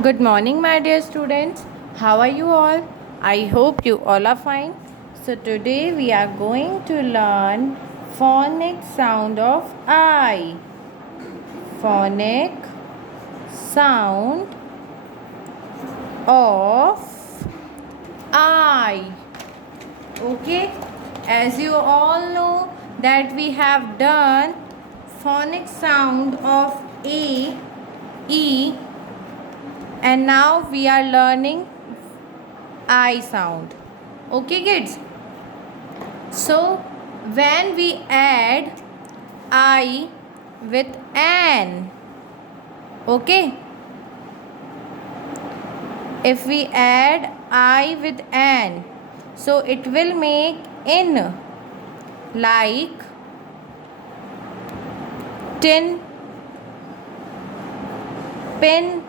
Good morning, my dear students. How are you all? I hope you all are fine. So, today we are going to learn phonic sound of I. Phonic sound of I. Okay, as you all know that we have done phonic sound of A, E, and now we are learning I sound. Okay, kids. So when we add I with an, okay, if we add I with an, so it will make in, like tin, pin,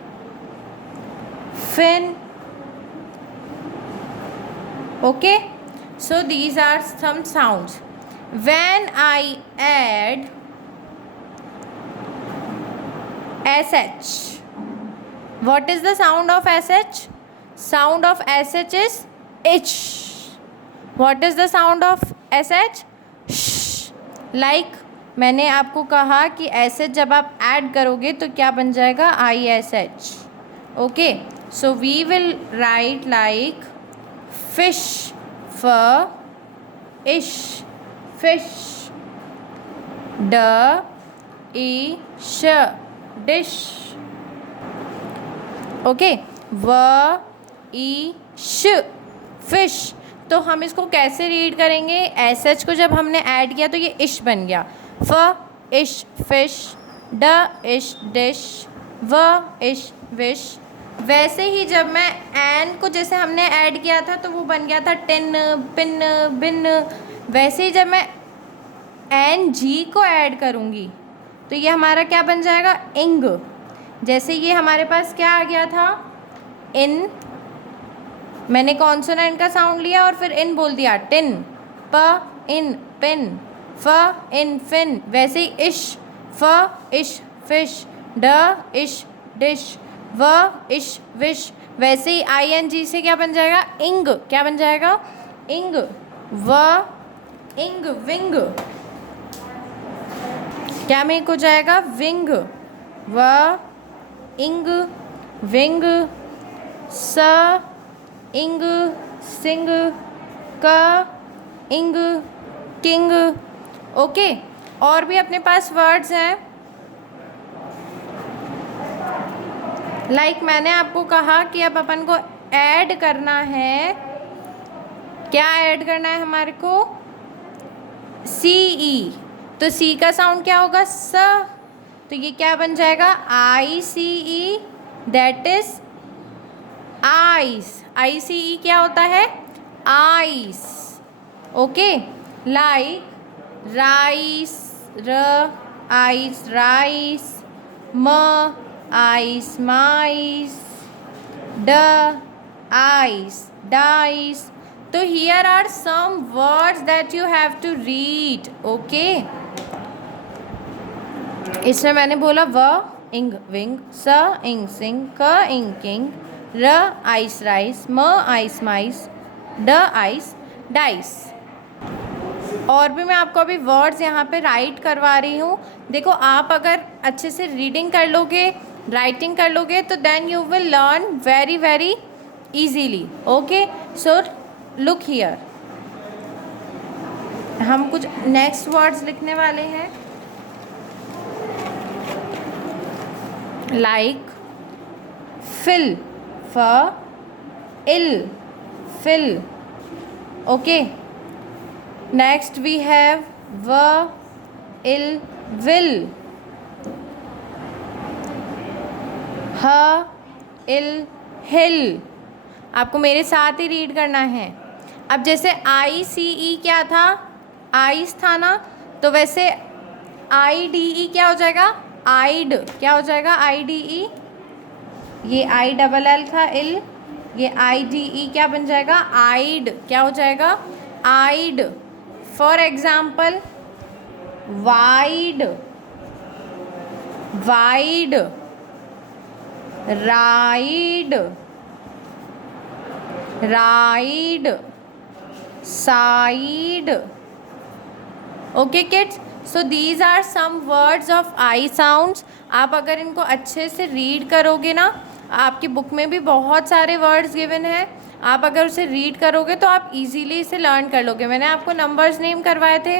fin. Okay, so these are some sounds. When I add sh, what is the sound of sh? Sound of sh is ich. What is the sound of sh? sh. Like मैंने आपको कहा कि S H जब आप add करोगे तो क्या बन जाएगा, I S H. Okay, so we will write like fish, f ish, fish, ड ई श, डिश. ओके, व ई श, फिश. तो हम इसको कैसे रीड करेंगे, एस एच को जब हमने ऐड किया तो ये इश बन गया. फ इश फिश, ड इश डिश, व इश विश. वैसे ही जब मैं एन को जैसे हमने ऐड किया था तो वो बन गया था टिन, पिन, बिन. वैसे ही जब मैं एन जी को ऐड करूँगी तो ये हमारा क्या बन जाएगा, इंग. जैसे ये हमारे पास क्या आ गया था, इन. मैंने कॉन्सोनेंट का साउंड लिया और फिर इन बोल दिया, टिन. प इन पिन, फ इन फिन. वैसे ही इश, फ इश फिश, ड इश डिश, व इश विश. वैसे ही आई एन जी से क्या बन जाएगा, इंग. क्या बन जाएगा, इंग. व इंग विंग. क्या में हो जाएगा, विंग. व इंग विंग, स इंग सिंग, क इंग किंग. ओके, और भी अपने पास वर्ड्स हैं. लाइक मैंने आपको कहा कि अब अपन को ऐड करना है, क्या ऐड करना है हमारे को, सी ई. तो सी का साउंड क्या होगा, स. तो ये क्या बन जाएगा, आई सी ई, दैट इज आइस. आई सी ई क्या होता है, आइस. ओके, लाइक राइस, र आइस राइस, म आइस माइस, ड आइस डाइस. तो here are some words that you have to read. Okay, इसमें मैंने बोला व इंग विंग, स इंग सिंग, क इंग किंग, र आइस राइस, म आइस माइस, ड आइस डाइस. और भी मैं आपको अभी वर्ड्स यहाँ पे राइट करवा रही हूँ. देखो, आप अगर अच्छे से रीडिंग कर लोगे, राइटिंग कर लोगे तो then you will learn very very easily. Okay, so look here, हम कुछ नेक्स्ट वर्ड्स लिखने वाले हैं. लाइक फिल, फ ill, fill. Okay, next we have व इल विल, ह इल हिल. आपको मेरे साथ ही रीड करना है. अब जैसे आई सी ई क्या था, आइस था ना, तो वैसे आई डी ई क्या हो जाएगा, आइड. क्या हो जाएगा, आई डी ई. ये आई डबल एल था इल, ये आई डी ई क्या बन जाएगा, आइड. क्या हो जाएगा, आइड. For example wide, wide, ride, ride, side. Okay kids, so these are some words of I sounds. आप अगर इनको अच्छे से रीड करोगे ना, आपकी बुक में भी बहुत सारे वर्ड्स गिवन हैं, आप अगर उसे रीड करोगे तो आप इजीली इसे लर्न कर लोगे. मैंने आपको नंबर्स नेम करवाए थे.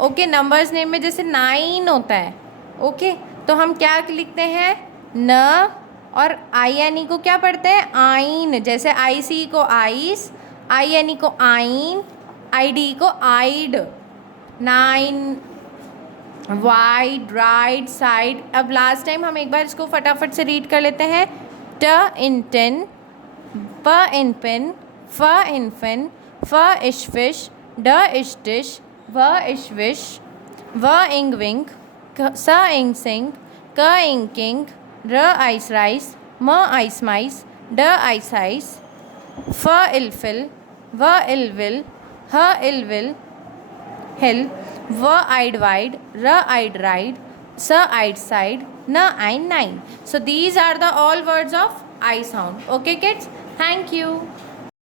ओके, नंबर्स नेम में जैसे 9 होता है. ओके, तो हम क्या लिखते हैं, न, और आई एन ई को क्या पढ़ते हैं, आइन. जैसे आई सी को आइस, आई एन ई को आइन, आई डी को आइड. 9, वाइड, राइट, साइड. अब लास्ट टाइम हम एक बार इसको फटाफट से रीड कर लेते हैं. ट इन टिन, प इन पिन, फ इन फिन, फ इश फिश, ड इश डिश, व इश विश, व इंग विंक, स इंग सिंग, क इंग किंग, र आइस राइस, म आइस माइस, ड आइस आइस, फ इल फिल, व इल विल, ह इल विल हिल, व आइड वाइड, र आइड राइड, स आइड साइड, न आइन nine. So these are the all words of I sound. Okay kids, thank you.